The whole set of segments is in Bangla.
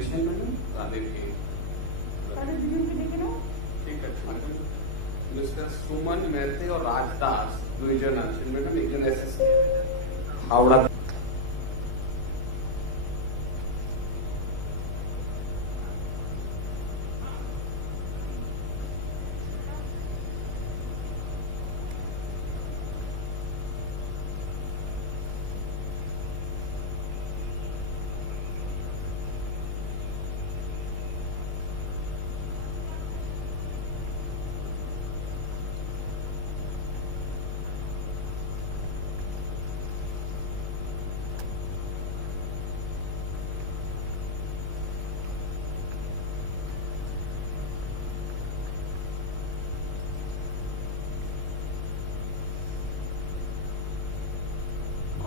মেনশন ম্যাডাম দেখি তাহলে দুজনকে ডেকে নাও। ঠিক আছে ম্যাডাম। মিস্টার সুমন মেহতে ও রাজ দাস দুইজন আছেন ম্যাডাম, একজন এসএসসি হাওড়া।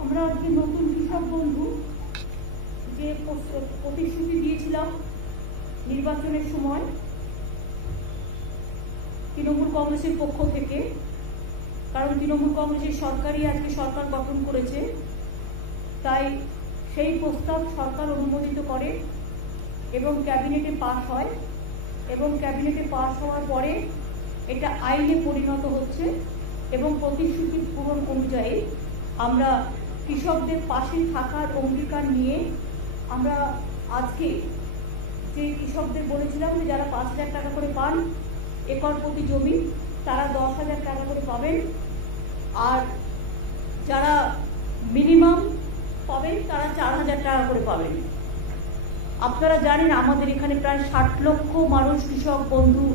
আমরা আজকে নতুন কৃষক বন্ধু যে প্রতিশ্রুতি দিয়েছিলাম নির্বাচনের সময় তৃণমূল কংগ্রেসের পক্ষ থেকে, কারণ তৃণমূল কংগ্রেসের সরকারই আজকে সরকার গঠন করেছে, তাই সেই প্রস্তাব সরকার অনুমোদিত করে এবং ক্যাবিনেটে পাস হয় এবং ক্যাবিনেটে পাস হওয়ার পরে এটা আইনে পরিণত হচ্ছে এবং প্রতিশ্রুতি পূরণ অনুযায়ী আমরা কৃষকদের পাশে থাকার অঙ্গীকার নিয়ে আমরা আজকে যে কৃষকদের বলেছিলাম যে যারা 5,000 টাকা করে পান একর প্রতি জমি, তারা 10,000 টাকা করে পাবেন, আর যারা মিনিমাম পাবেন তারা 4,000 টাকা করে পাবেন। আপনারা জানেন আমাদের এখানে প্রায় 60 লক্ষ মানুষ কৃষক বন্ধু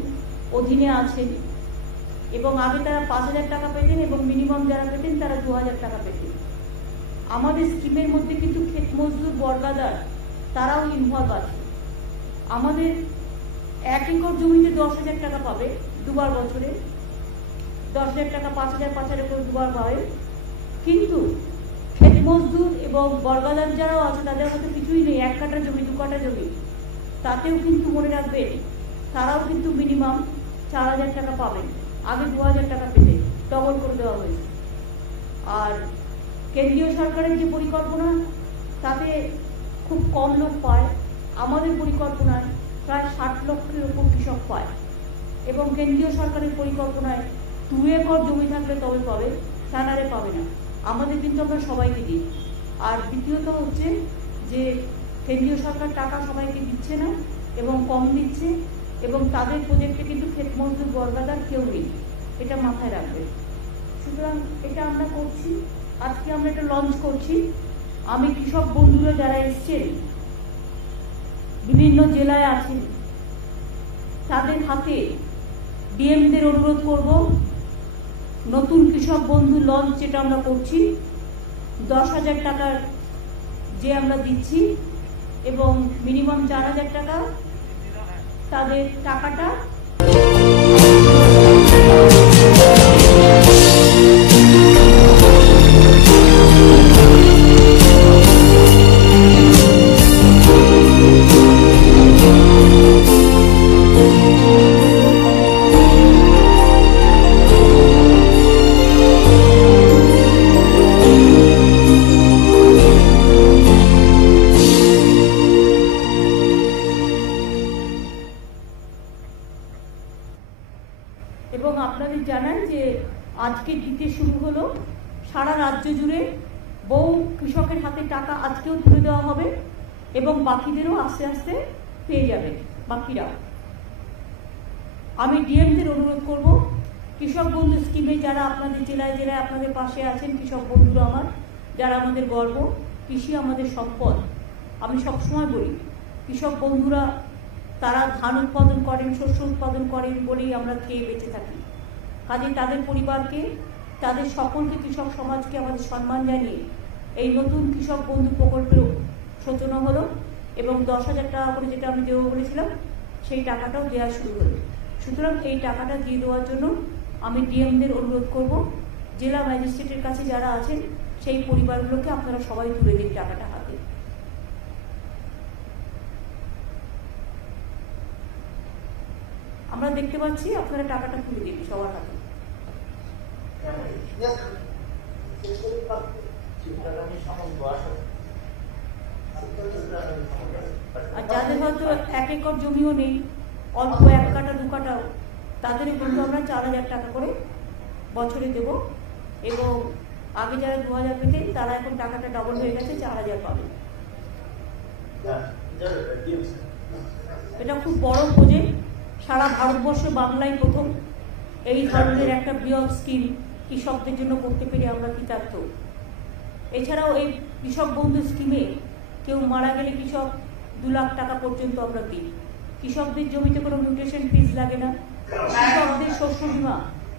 অধীনে আছেন এবং আগে তারা 5,000 টাকা পেতেন এবং মিনিমাম যারা পেতেন তারা 2,000 টাকা পেতেন। আমাদের স্কিমের মধ্যে কিন্তু ক্ষেত মজদুর বর্গাদার তারাও ইনভলভ আছে। আমাদের 1 একর জমিতে 10,000 টাকা পাবে দুবার বছরে, 10,000 টাকা 5,000 করে দুবার পাবে, কিন্তু ক্ষেত মজদুর এবং বর্গাদার যারাও আছে তাদের মধ্যে কিছুই নেই, 1 কাঠা জমি 2 কাঠা জমি, তাতেও কিন্তু মনে রাখবেন তারাও কিন্তু মিনিমাম 4,000 টাকা পাবেন। আগে 2,000 টাকা পেতে ডবল করে দেওয়া হয়েছে। আর কেন্দ্রীয় সরকারের যে পরিকল্পনা তাতে খুব কম লোক পায়, আমাদের পরিকল্পনায় প্রায় 60 লক্ষের উপর কৃষক পায় এবং কেন্দ্রীয় সরকারের পরিকল্পনায় 2 একর জমি থাকলে তবে পাবে, তা নাহলে পাবে না। আমাদের কিন্তু আমরা সবাইকে দিই। আর দ্বিতীয়ত হচ্ছে যে কেন্দ্রীয় সরকার টাকা সবাইকে দিচ্ছে না এবং কম দিচ্ছে এবং তাদের প্রজেক্টে কিন্তু ক্ষেত মজদুর বর্গাদার কেউ নেই, এটা মাথায় রাখবে। সুতরাং এটা আমরা করছি, আজকে আমরা এটা লঞ্চ করছি। আমি কৃষক বন্ধুরা যারা এসছেন বিভিন্ন জেলায় আছেন তাদের হাতে ডিএমদের অনুরোধ করব, নতুন কৃষক বন্ধু লঞ্চ যেটা আমরা করছি 10,000 টাকার যে আমরা দিচ্ছি এবং মিনিমাম 4,000 টাকা তাদের টাকাটা এবং আপনাদের জানান যে আজকে দিতে শুরু হলো সারা রাজ্য জুড়ে, বহু কৃষকের হাতে টাকা আজকেও তুলে দেওয়া হবে এবং বাকিদেরও আস্তে আস্তে পেয়ে যাবে বাকিরাও। আমি ডিএমদের অনুরোধ করব, কৃষক বন্ধু স্কিমে যারা আপনাদের জেলায় জেলায় আপনাদের পাশে আছেন, কৃষক বন্ধুরা আমার, যারা আমাদের গর্ব, কৃষি আমাদের সম্পদ। আমি সবসময় বলি কৃষক বন্ধুরা তারা ধান উৎপাদন করেন, শস্য উৎপাদন করেন বলেই আমরা খেয়ে বেঁচে থাকি। কাজে তাদের পরিবারকে, তাদের সকলকে, কৃষক সমাজকে আমাদের সম্মান জানিয়ে এই নতুন কৃষক বন্ধু প্রকল্পের সূচনা হলো এবং 10,000 টাকা করে যেটা আমি দেবো বলেছিলাম সেই টাকাটাও দেওয়া শুরু হলো। সুতরাং এই টাকাটা দিয়ে দেওয়ার জন্য আমি ডিএমদের অনুরোধ করব, জেলা ম্যাজিস্ট্রেটের কাছে যারা আছেন সেই পরিবারগুলোকে আপনারা সবাই তুলে দিন টাকাটা হাতে। আমরা দেখতে পাচ্ছি আপনারা টাকাটা তুলে দিন সবার হাতে। আর যাদের হয়তো 1 একর জমিও নেই, অল্প 1 কাঠা 2 কাঠাও, তাদেরও কিন্তু আমরা 4000 টাকা করে বছরে দেব। এবং আগে যারা 2000 পেতেন তারা এখন টাকাটা ডবল হয়ে গেছে, 4000 পাবে। এটা খুব বড় প্রজেক্ট, সারা ভারতবর্ষে বাংলায় প্রথম এই ধরনের একটা বৃহৎ স্কিম কৃষকদের জন্য করতে পেরে আমরা কৃতার্থ। এছাড়াও এই কৃষক বন্ধু স্কিমে কেউ মারা গেলে কৃষক 2 লাখ টাকা পর্যন্ত আমরা দিই। কৃষকদের জমিতে কোনো মিউটেশন ফিজ লাগে না। কৃষকদের শস্য বীমা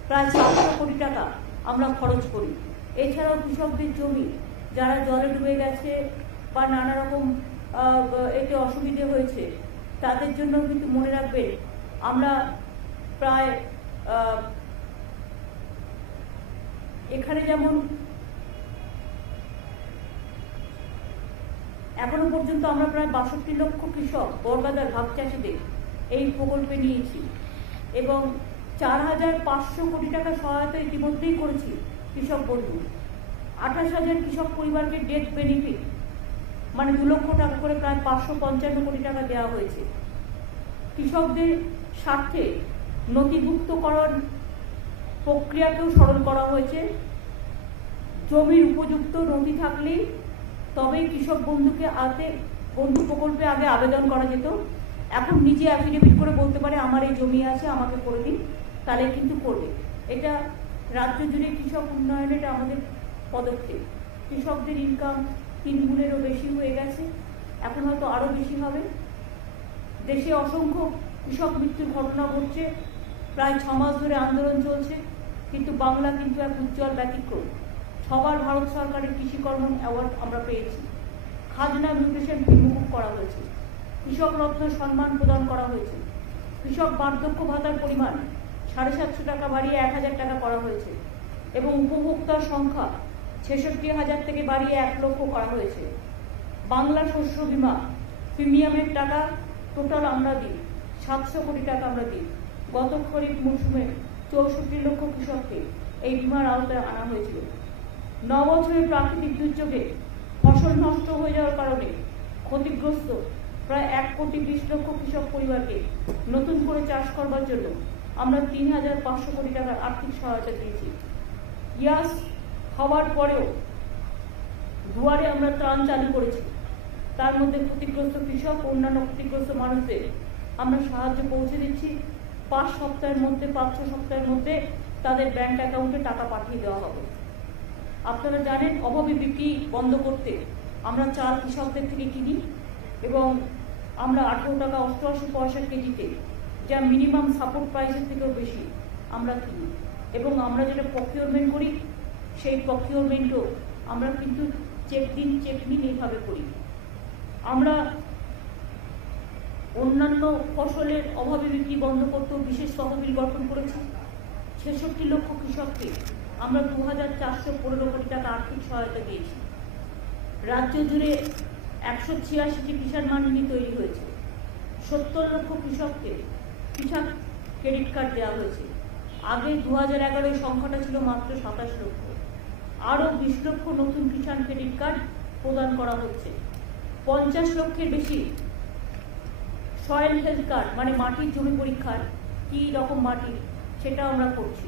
প্রায় 700 কোটি টাকা আমরা খরচ করি। এছাড়াও কৃষকদের জমি যারা জলে ডুবে গেছে বা নানা রকম এতে অসুবিধে হয়েছে, তাদের জন্য কিন্তু মনে রাখবেন আমরা প্রায় এখানে যেমন এখনো পর্যন্ত আমরা প্রায় 62 লক্ষ কৃষক বর্গাদার ভাগ চাষিদের এই প্রকল্পে নিয়েছি এবং 4500 কোটি টাকা সহায়তা ইতিমধ্যেই করেছি কৃষক বন্ধু। 28,000 কৃষক পরিবারকে ডেথ বেনিফিট মানে 2 লক্ষ টাকা করে প্রায় 555 কোটি টাকা দেওয়া হয়েছে। কৃষকদের স্বার্থে নথিভুক্তকরণ প্রক্রিয়াকেও সরল করা হয়েছে। জমির উপযুক্ত নথি থাকলেই তবেই কৃষক বন্ধু প্রকল্পে আগে আবেদন করা যেত। এখন নিজে অ্যাফিডেভিট করে বলতে পারে আমার এই জমি আছে, আমাকে করে দিন, তাহলে কিন্তু করবে। এটা রাজ্য জুড়ে কৃষক উন্নয়নে এটা আমাদের পদক্ষেপ। কৃষকদের ইনকাম 3 গুণেরও বেশি হয়ে গেছে, এখন হয়তো আরও বেশি হবে। দেশে অসংখ্য কৃষক মৃত্যুর ঘটনা ঘটছে, প্রায় 6 মাস ধরে আন্দোলন চলছে, কিন্তু বাংলা কিন্তু এক উজ্জ্বল ব্যতিক্রম। সবার ভারত সরকারের কৃষিকর্ম অ্যাওয়ার্ড আমরা পেয়েছি। খাজনা মিউটেশন ফি মুকুব করা হয়েছে, কৃষক রত্ন সম্মান প্রদান করা হয়েছে, কৃষক বার্ধক্য ভাতার পরিমাণ 750 টাকা বাড়িয়ে 1000 টাকা করা হয়েছে এবং উপভোক্তার সংখ্যা 66,000 থেকে বাড়িয়ে 1 লক্ষ করা হয়েছে। বাংলা শস্য বীমা প্রিমিয়ামের টাকা টোটাল আমরা দিই 700 কোটি টাকা আমরা দিই। গত খরিফ মৌসুমে 64 লক্ষ কৃষককে এই বীমার আওতায় আনা হয়েছিল। 9 বছরের প্রাকৃতিক দুর্যোগে ফসল নষ্ট হয়ে যাওয়ার কারণে ক্ষতিগ্রস্ত প্রায় 1,20 লক্ষ কৃষক পরিবারকে নতুন করে চাষ করবার জন্য আমরা 3,500 কোটি টাকার আর্থিক সহায়তা দিয়েছি। ইয়াস হওয়ার পরেও দুয়ারে আমরা ত্রাণ চালু করেছি, তার মধ্যে ক্ষতিগ্রস্ত কৃষক অন্যান্য ক্ষতিগ্রস্ত মানুষদের আমরা সাহায্য পৌঁছে দিচ্ছি। 5 সপ্তাহের মধ্যে 5-6 সপ্তাহের মধ্যে তাদের ব্যাংক অ্যাকাউন্টে টাকা পাঠিয়ে দেওয়া হবে। আপনারা জানেন অভাবী বিক্রি বন্ধ করতে আমরা চাল কৃষকদের থেকে কিনি এবং আমরা 18 টাকা 88 পয়সা কেজিতে, যা মিনিমাম সাপোর্ট প্রাইসের থেকেও বেশি আমরা কিনি এবং আমরা যেটা প্রকিউরমেন্ট করি সেই প্রকিউরমেন্টও আমরা কিন্তু চেক দিন চেক নিন এইভাবে করি। আমরা অন্যান্য ফসলের অভাবী বিক্রি বন্ধ করতেও বিশেষ তহবিল গঠন করেছি। 66 লক্ষ কৃষককে আমরা 2,415 কোটি টাকা আর্থিক সহায়তা দিয়েছি। রাজ্য জুড়ে 186টি কিষাণ মান্ডি তৈরি হয়েছে। 70 লক্ষ কৃষককে কৃষক ক্রেডিট কার্ড দেওয়া হয়েছে। আগে 2011 সংখ্যাটা ছিল মাত্র 27 লক্ষ। আরও 20 লক্ষ নতুন কিষাণ ক্রেডিট কার্ড প্রদান করা হচ্ছে। 50 লক্ষের বেশি সয়েল হেলথ কার্ড মানে মাটির জমি পরীক্ষার কী রকম মাটি সেটা আমরা করছি।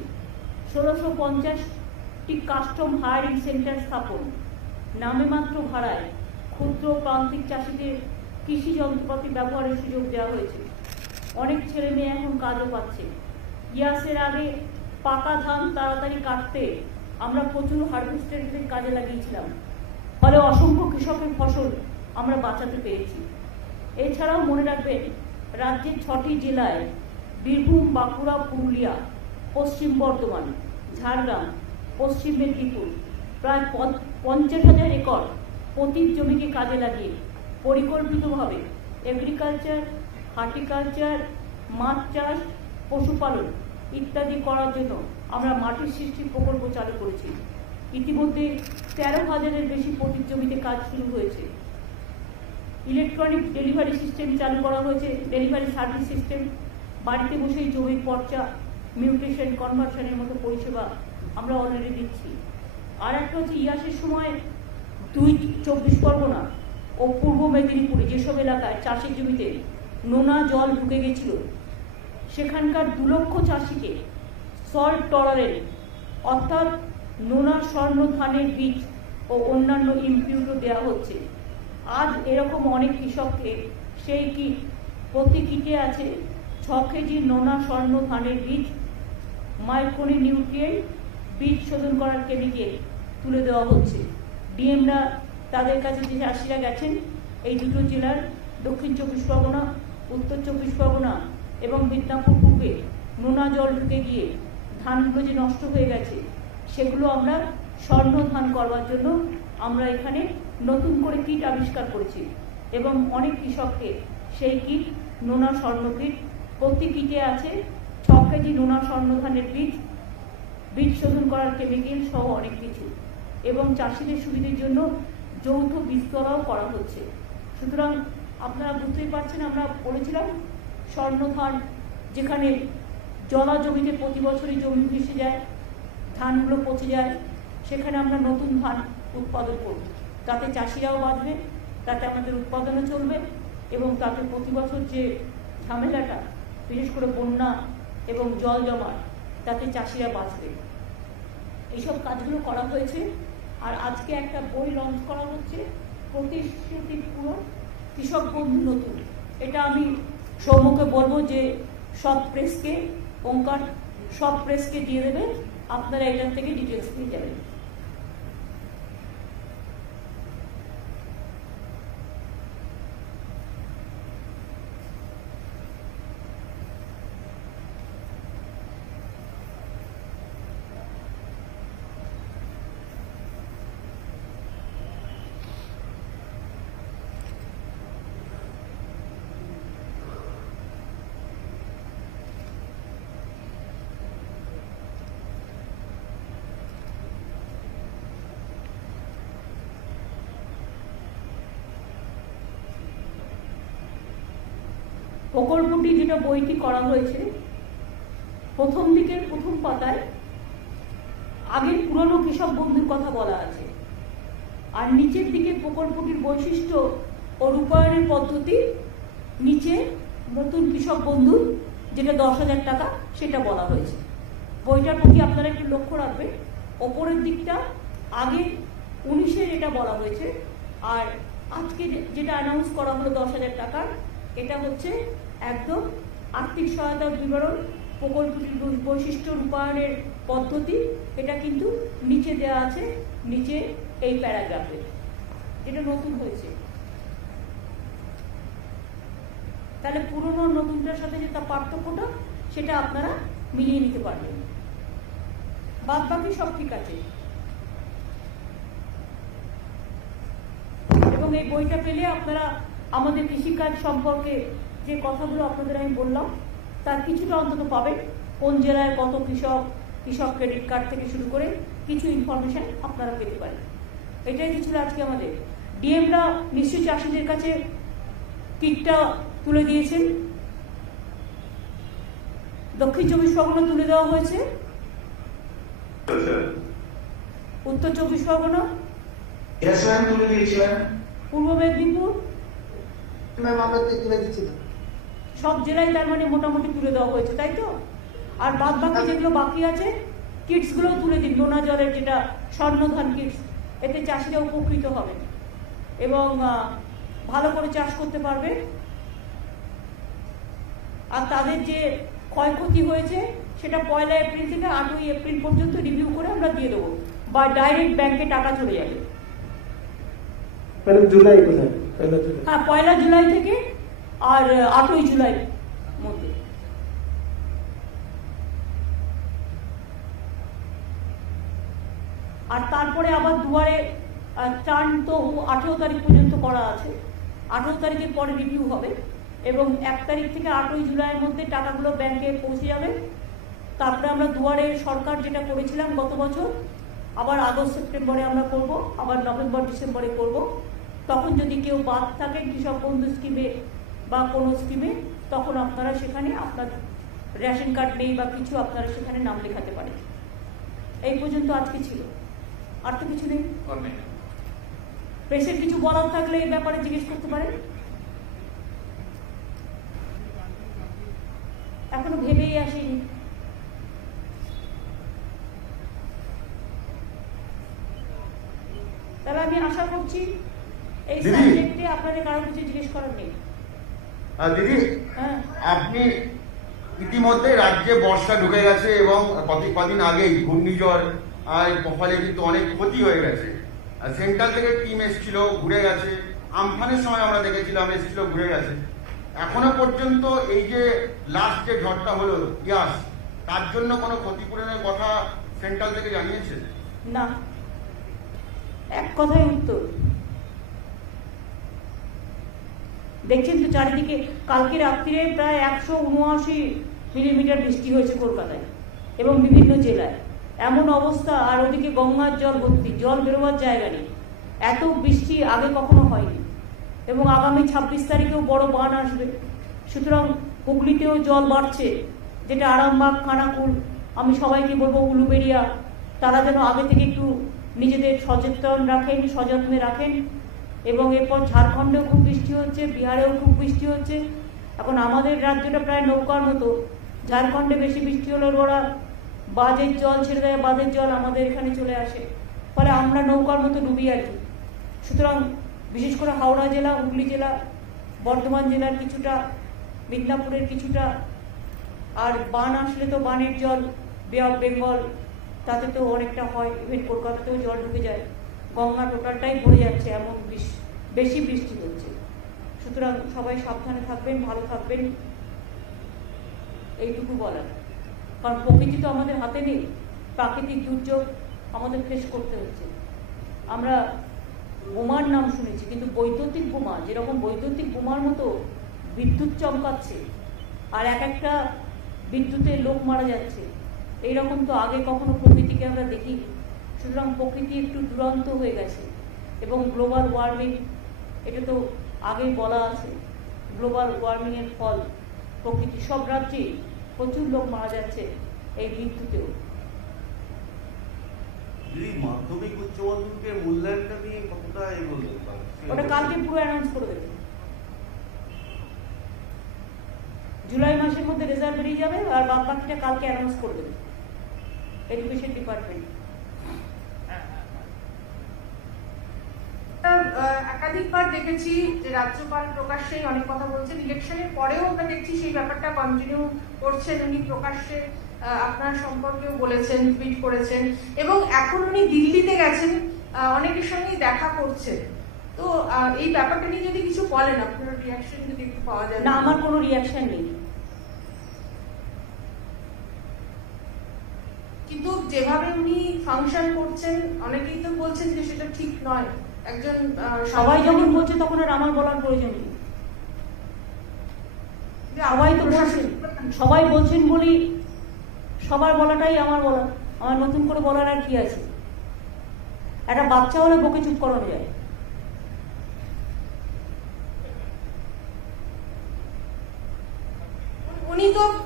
1650টি কাস্টম হায়ারিং সেন্টার স্থাপন, নামে মাত্র ভাড়ায় ক্ষুদ্র প্রান্তিক চাষিদের কৃষি যন্ত্রপাতি ব্যবহারের সুযোগ দেওয়া হয়েছে। অনেক ছেলে মেয়ে এখন কাজও পাচ্ছে। ইয়াসের আগে পাকা ধান তাড়াতাড়ি কাটতে আমরা প্রচুর হারভেস্টারদের কাজে লাগিয়েছিলাম, ফলে অসংখ্য কৃষকের ফসল আমরা বাঁচাতে পেরেছি। এছাড়াও মনে রাখবেন রাজ্যের 6টি জেলায় বীরভূম, বাঁকুড়া, পুরুলিয়া, পশ্চিম বর্ধমান, ঝাড়গ্রাম, পশ্চিম মেদিনীপুর প্রায় 50,000 একর পতিত জমিকে কাজে লাগিয়ে পরিকল্পিতভাবে এগ্রিকালচার, হর্টিকালচার, মাছ চাষ, পশুপালন ইত্যাদি করার জন্য আমরা মাটির সৃষ্টি প্রকল্প চালু করেছি। ইতিমধ্যে 13,000-এর বেশি পতিত জমিতে কাজ শুরু হয়েছে। ইলেকট্রনিক ডেলিভারি সিস্টেম চালু করা হয়েছে, ডেলিভারি সার্ভিস সিস্টেম। বাড়িতে বসেই জমির পর্চা, মিউটেশন, কনভার্সনের মতো পরিষেবা আমরা অলরেডি দিচ্ছি। আর একটা হচ্ছে ইয়াসের সময় 2 24 পরগনা ও পূর্ব মেদিনীপুরে যেসব এলাকায় চাষের জমিতে নোনা জল ঢুকে গেছিল সেখানকার 2 লক্ষ চাষিকে সল্ট টলারেন্ট অর্থাৎ নোনা স্বর্ণ ধানের বীজ ও অন্যান্য ইনপুটও দেওয়া হচ্ছে। আজ এরকম অনেক কৃষককে সেই কিট, প্রতি কিটে আছে 6 কেজি নোনা স্বর্ণ ধানের বীজ, মাইক্রোনি নিউট্রিয়েন্ট, বীজ শোধন করার কেমিক্যাল তুলে দেওয়া হচ্ছে। ডিএমরা তাদের কাছে যে চাষিরা গেছেন এই দুটো জেলার দক্ষিণ 24 পরগনা, উত্তর 24 পরগনা এবং মিদনাপুর পূর্বে নোনা জল ঢুকে গিয়ে ধানগুলো যে নষ্ট হয়ে গেছে সেগুলো আমরা স্বর্ণ ধান করবার জন্য আমরা এখানে নতুন করে কিট আবিষ্কার করেছি এবং অনেক কৃষককে সেই কিট নোনা স্বর্ণ কিট, প্রতি কিটে আছে 6 কেজি নোনা স্বর্ণ ধানের বীজ, বীজ শোধন করার কেমিক্যাল সহ অনেক কিছু, এবং চাষিদের সুবিধার জন্য যৌথ বীজতলাও করা হচ্ছে। সুতরাং আপনারা বুঝতেই পারছেন, আমরা বলেছিলাম স্বর্ণ ধান যেখানে জলা জমিতে প্রতি বছরই জমি ভেসে যায়, ধানগুলো পচে যায়, সেখানে আমরা নতুন ধান উৎপাদন করব। তাতে চাষিরাও বাঁচবে, তাতে আমাদের উৎপাদনও চলবে এবং তাতে প্রতি বছর যে ঝামেলাটা, বিশেষ করে বন্যা এবং জল জমা, তাতে চাষিরা বাঁচবে। এইসব কাজগুলো করা হয়েছে। আর আজকে একটা বই লঞ্চ করা হচ্ছে, প্রতিশ্রুতি পূরণ, কৃষক বন্ধু নতুন। এটা আমি সৌম্যকে বলবো যে সব প্রেসকে, ওঙ্কার সব প্রেসকে দিয়ে দেবে, আপনারা এটার থেকে ডিটেলস পেয়ে যাবেন। প্রকল্পটি যেটা বইটি করা হয়েছে, প্রথম দিকের প্রথম পাতায় আগের পুরনো কৃষক বন্ধুর কথা বলা আছে, আর নিচের দিকে প্রকল্পটির বৈশিষ্ট্য ও রূপায়ণের পদ্ধতি, নিচে নতুন কৃষক বন্ধুর যেটা 10,000 টাকা সেটা বলা হয়েছে। বইটার প্রতি আপনারা একটু লক্ষ্য রাখবেন, ওপরের দিকটা আগে 19-এর এটা বলা হয়েছে, আর আজকে যেটা অ্যানাউন্স করা হলো 10,000 টাকার, এটা হচ্ছে একদম আর্থিক সহায়তার বিবরণ, প্রকল্পটির বৈশিষ্ট্য, রূপায়ণের পদ্ধতি, এটা কিন্তু নিচে দেওয়া আছে, নিচে এই প্যারাগ্রাফে, এটা নতুন হয়েছে। তাহলে পুরনো নতুনটার সাথে যে তার পার্থক্যটা সেটা আপনারা মিলিয়ে নিতে পারবেন। বাদ বাকি সব ঠিক আছে। এবং এই বইটা পেলে আপনারা আমাদের কৃষিকাজ সম্পর্কে যে কথাগুলো আপনাদের আমি বললাম তার কিছুটা অন্তত পাবেন। কোন জেলায় কত কৃষক, কৃষক ক্রেডিট কার্ড থেকে শুরু করে কিছু ইনফরমেশন আপনারা পেতে পারেন। এটাই ছিল আজকে আমাদের। ডিএমরা নিশ্চয়ই চাষিদের কাছে কিটটা তুলে দিয়েছেন। দক্ষিণ 24 পরগনা তুলে দেওয়া হয়েছে, উত্তর 24 পরগনা, পূর্ব মেদিনীপুর, সব জেলায় তার মানে মোটামুটি তুলে দেওয়া হয়েছে, তাই তো? আর বাদ বাকি যেগুলো বাকি আছে কিটস গুলো তুলে দিন, নোনা জলের যেটা স্বর্ণধান কিটস, এতে চাষিরা উপকৃত হবে এবং ভালো করে চাষ করতে পারবে। আর তাদের যে ক্ষয়ক্ষতি হয়েছে সেটা 1 এপ্রিল থেকে 8 এপ্রিল পর্যন্ত রিভিউ করে আমরা দিয়ে দেবো, বা ডাইরেক্ট ব্যাংকে টাকা চলে যাবে। জুলাই, হ্যাঁ, 1 জুলাই থেকে আর 8 জুলাই মধ্যে। আর তারপরে আবার দুয়ারে টার্ন তো 18 তারিখ পর্যন্ত করা আছে, 18 তারিখের পরে রিভিউ হবে এবং 1 তারিখ থেকে 8 জুলাইয়ের মধ্যে টাকাগুলো ব্যাংকে পৌঁছে যাবে। তারপরে আমরা দুয়ারে সরকার যেটা করেছিলাম গত বছর, আবার আগস্ট সেপ্টেম্বরে আমরা করব, আবার নভেম্বর ডিসেম্বরে করব। তখন যদি কেউ বাদ থাকে কৃষক বন্ধু স্কিমে বা কোনো স্কিমে, তখন আপনারা সেখানে আপনার রেশন কার্ড নেই বা কিছু, আপনারা সেখানে নাম লেখাতে পারেন। এই পর্যন্ত আজকে ছিল, আর তো কিছু নেই। প্রেসের কিছু বলার থাকলে এই ব্যাপারে জিজ্ঞেস করতে পারেন। এখনো ভেবেই আসেনি। তাহলে আমি আশা করছি এই সাবজেক্টে আপনাদের কারো কিছু জিজ্ঞেস করার নেই। দিদি, হ্যাঁ, আপনি ইতিমধ্যে রাজ্যে বর্ষা ঢুকে গেছে এবং কদিন আগেই ঘূর্ণিঝড় ফলে কিন্তু অনেক ক্ষতি হয়ে গেছে। সেন্ট্রাল থেকে টিম এসেছিল, ঘুরে গেছে। আমফানের সময় আমরা দেখেছিলাম এসেছিল, ঘুরে গেছে। এখনো পর্যন্ত এই যে লাস্ট যে ঝড়টা হলো ইয়াস, তার জন্য কোনো ক্ষতিপূরণের কথা সেন্ট্রাল থেকে জানিয়েছে? না, এক কথায় উত্তর। দেখছেন তো চারিদিকে, কালকে রাত্রিরে প্রায় 179 মিলিমিটার বৃষ্টি হয়েছে কলকাতায় এবং বিভিন্ন জেলায়। এমন অবস্থা, আর ওদিকে গঙ্গার জল ভর্তি, জল বেরোবার জায়গা নেই। এত বৃষ্টি আগে কখনো হয়নি এবং আগামী 26 তারিখেও বড় বান আসবে। সুতরাং হুগলিতেও জল বাড়ছে, যেটা আরামবাগ, খানাকুল, আমি সবাইকে বলবো উলুবেড়িয়া, তারা যেন আগে থেকে একটু নিজেদের সচেতন রাখেন, সযত্নে রাখেন। এবং এরপর ঝাড়খণ্ডেও খুব বৃষ্টি হচ্ছে, বিহারেও খুব বৃষ্টি হচ্ছে। এখন আমাদের রাজ্যটা প্রায় নৌকার মতো। ঝাড়খণ্ডে বেশি বৃষ্টি হলে ওরা বাঁধের জল ছেড়ে দেয়, বাঁধের জল আমাদের এখানে চলে আসে, ফলে আমরা নৌকার মতো ডুবি আর কি। সুতরাং বিশেষ করে হাওড়া জেলা, হুগলি জেলা, বর্ধমান জেলার কিছুটা, মিদনাপুরের কিছুটা, আর বান আসলে তো বানের জল বে অফ বেঙ্গল, তাতে তো অনেকটা হয়। ইভেন কলকাতাতেও জল ঢুকে যায়, গঙ্গা টোটালটাই ভরে যাচ্ছে, এমন বেশি বৃষ্টি হচ্ছে। সুতরাং সবাই সাবধানে থাকবেন, ভালো থাকবেন, এইটুকু বলার। কারণ প্রকৃতি তো আমাদের হাতে নেই, প্রাকৃতিক দুর্যোগ আমাদের ফেস করতে হচ্ছে। আমরা বোমার নাম শুনেছি, কিন্তু বৈদ্যুতিক বোমা, যেরকম বৈদ্যুতিক বোমার মতো বিদ্যুৎ চমকাচ্ছে আর এক একটা বিদ্যুতের লোক মারা যাচ্ছে, এইরকম তো আগে কখনো প্রকৃতিকে আমরা দেখিনি। সুতরাং প্রকৃতি একটু দুরন্ত হয়ে গেছে। এবং গ্লোবাল ওয়ার্মিং, এটা তো আগেই বলা আছে, গ্লোবাল ওয়ার্মিংয়ের ফল প্রকৃতি, সব রাজ্যে প্রচুর লোক মারা যাচ্ছে এই বিদ্যুতেও। মাধ্যমিক উচ্চ মাধ্যমিকের মূল্যায়নটা নিয়ে কতটা এগোলো? ওটা কালকে পুরো অ্যানাউন্স করে দেবে। জুলাই মাসের মধ্যে রেজাল্ট বেরিয়ে যাবে, আর বাদ বাকিটা কালকে অ্যানাউন্স করে দেবে এডুকেশন ডিপার্টমেন্ট। একাধিকবার দেখেছি যে রাজ্যপাল প্রকাশ্যেই অনেক কথা বলছেন, ইলেকশনের পরেও আমরা দেখছি সেই ব্যাপারটা কন্টিনিউ করছেন। উনি প্রকাশ্যে আপনার সম্পর্কেও বলেছেন, টুইট করেছেন, এবং এখন উনি দিল্লিতে গেছেন, অনেকের সঙ্গেই দেখা করছেন। তো এই ব্যাপারটা নিয়ে যদি কিছু বলেন, আপনার রিয়াকশন যদি একটু পাওয়া যায়। না, আমার কোনো রিয়াকশন নেই। কিন্তু যেভাবে উনি ফাংশন করছেন, অনেকেই তো বলছেন যে সেটা ঠিক নয়। একজন সবাই যখন বলছে তখন আর আমার বলার প্রয়োজন নেই। সবাই তো বলছেন, সবাই বলছেন বলি সবার বলাটাই আমার বলা। আমার নতুন করে বলার আর কি আছে? একটা বাচ্চা হলে বকে চুপ করানো যায়।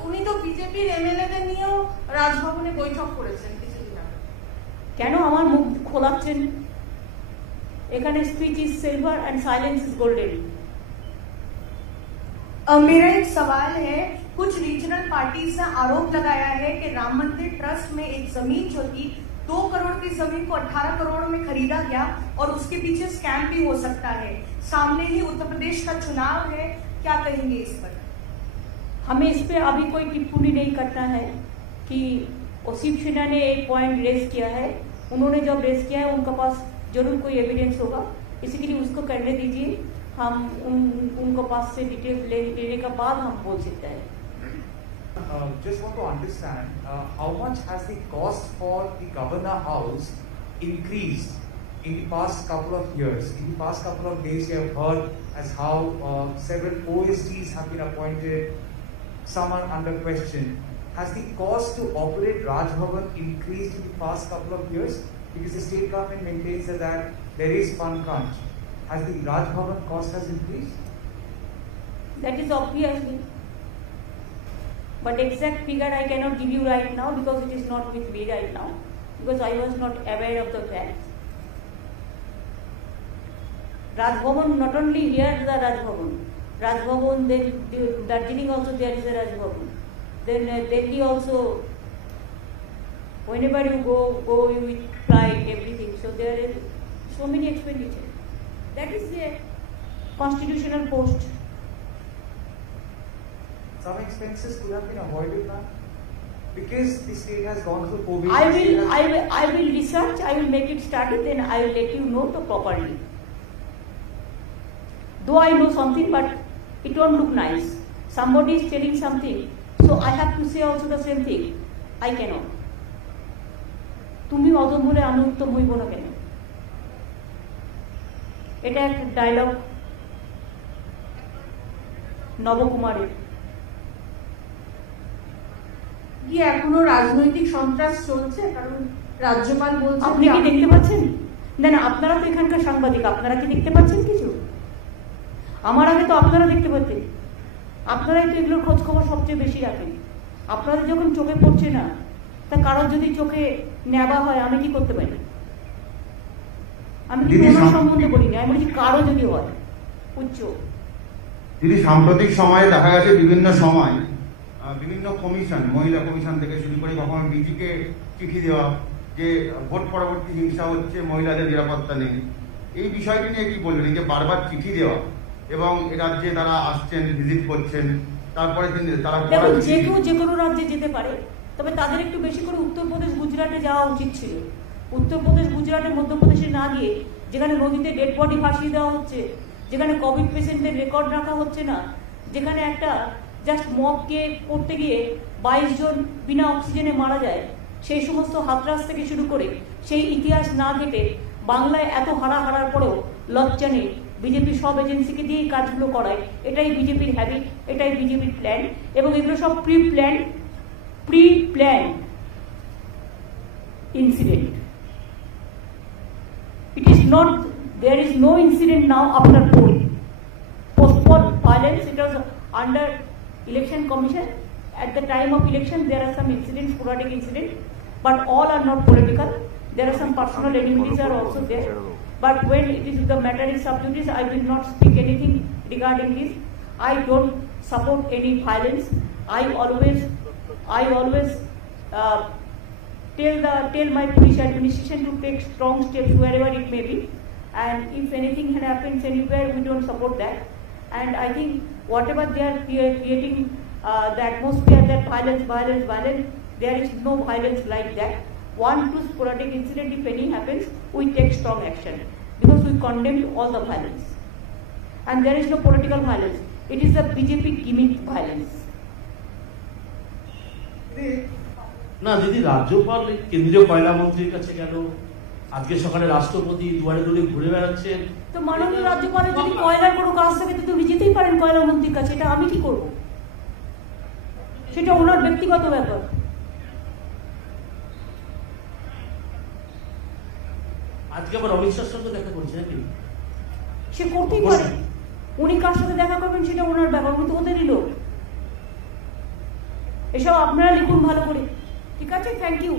উনি তো বিজেপির এমএলএদের নিয়েও রাজভবনে বৈঠক করেছেন কিছুদিন আগে। কেন আমার মুখ খোলাচ্ছেন? এখানে speech is silver and silence is golden. मेरा एक सवाल है, कुछ रीजनल पार्टीज ने आरोप लगाया है कि राम मंदिर ट्रस्ट में एक जमीन जो थी 2 करोड़ की जमीन को 18 करोड़ में खरीदा गया और उसके पीछे स्कैम भी हो सकता है। सामने ही उत्तर प्रदेश का चुनाव है, क्या कहेंगे इस पर? हमें इस पे अभी कोई टिप्पणी नहीं करना है कि शिवसेना ने एक पॉइंट रेज किया है। उन्होंने जब रेज किया है उनके पास जरूर कोई एविडेंस होगा, इसी लिए उसको करने दीजिए। हम उनको पास से डिटेल्स लेने के बाद हम बोल सकते हैं। Just want to understand how much has the cost for the Governor House increased in the past couple of years? In the past couple of days, you have heard as how several OSDs have been appointed, some are under question. Has the cost to operate Raj Bhavan increased in the past couple of years? Because the state government maintains that there is fund crunch. Has the Raj Bhavan cost has increased? That is obviously. But exact figure I cannot give you right now because it is not with me right now, because I was not aware of the facts. Raj Bhavan, not only here the Raj Bhavan, then Darjeeling also there is a Raj Bhavan. Then Delhi also, whenever you go with flight, everything. So there is so many expenditure. That is a constitutional post. Some expenses could have been avoided now because the state has gone through COVID. I will research. I will make it study. Then I will let you know properly. Though I know something, but it won't look nice. Somebody is telling something, so I have to say also the same thing. I cannot. তুমি অদম বলে আমি উত্তম হইব না কেন? এটা একটা ডায়লগ নবকুমারের। কি এখনো রাজনৈতিক সন্ত্রাস চলছে? কারণ রাজ্যপাল বলছেন, আপনি কি দেখতে পাচ্ছেন? না, আপনারা তো এখানকার সাংবাদিক, আপনারা কি দেখতে পাচ্ছেন কিছু? আমার আগে তো আপনারা দেখতে পাচ্ছেন। আপনারাই তো এগুলোর খোঁজ খবর সবচেয়ে বেশি রাখেন। আপনাদের যখন চোখে পড়ছে না, তা কারোর যদি চোখে নেওয়া হয় আমি কি করতে পারি? আমি কি কোনো সম্বন্ধে বলি না, আমি বলছি কারো যদি হয় উচ্চ। দিদি, সাম্প্রতিক সময়ে দেখা গেছে বিভিন্ন সময় বিভিন্ন কমিশন, মহিলা কমিশন থেকে শুরু করে কখনো ডিজিকে চিঠি দেওয়া যে ভোট পরবর্তী হিংসা হচ্ছে, মহিলাদের নিরাপত্তা নেই, এই বিষয়টি নিয়ে কি বলবেন? যে বারবার চিঠি দেওয়া এবং রাজ্যে তারা আসছেন, ভিজিট করছেন, তারপরে তারা যে কেউ যে কোনো রাজ্যে যেতে পারে, তবে তাদের একটু বেশি করে উত্তরপ্রদেশ গুজরাটে যাওয়া উচিত ছিল। উত্তরপ্রদেশ গুজরাটে মধ্যপ্রদেশে না গিয়ে, যেখানে নদীতে ডেড বডি ভাসিয়ে দেওয়া হচ্ছে, যেখানে কোভিড পেশেন্টদের রেকর্ড রাখা হচ্ছে না, যেখানে একটা জাস্ট মবকে করতে গিয়ে 22 জন বিনা অক্সিজেনে মারা যায়, সেই সমস্ত হাতরাস থেকে শুরু করে সেই ইতিহাস না ঘেটে বাংলায় এত হারার পরেও লজ্জা নেই। বিজেপি সব এজেন্সিকে দিয়েই কাজগুলো করায়। এটাই বিজেপির হ্যাবিট, এটাই বিজেপির প্ল্যান, এবং এগুলো সব pre plan incident. It is not, there is no incident now after polling. Postponed violence, it was under election commission. At the time of election, there are some incidents, sporadic incidents, but all are not political. There are some personal enmities are also there. But when it is the matter is sub judice, I will not speak anything regarding this. I don't support any violence. I always tell my police administration to take strong steps wherever it may be, and if anything happens anywhere, we don't support that. And I think whatever they are creating the atmosphere that violence, there is no violence like that. 1-2 sporadic incident, if any happens, we take strong action because we condemn all the violence, and there is no political violence. It is the BJP gimmick violence. না দিদি, রাজ্যপাল কেন্দ্রীয় কয়লা মন্ত্রীর কাছে গেল, আজকে সকালে রাষ্ট্রপতি দুয়ারে দুয়ারে ঘুরে বেড়াচ্ছেন। তো মাননীয় রাজ্যপালের যদি কয়লার কোনো কাজ থাকে তো উনি যেতেই পারেন কয়লা মন্ত্রীর কাছে, এটা আমি কি করব? সেটা ওনার ব্যক্তিগত ব্যাপার। আজকে আবার অমিত শাহর সঙ্গে দেখা করছে নাকি? সে করতেই পারে, উনি কার সাথে দেখা করবেন সেটা ওনার ব্যাপার, উনি তো ওদেরই লোক। এসব আপনারা লিখুন ভালো করে, ঠিক আছে? Thank you.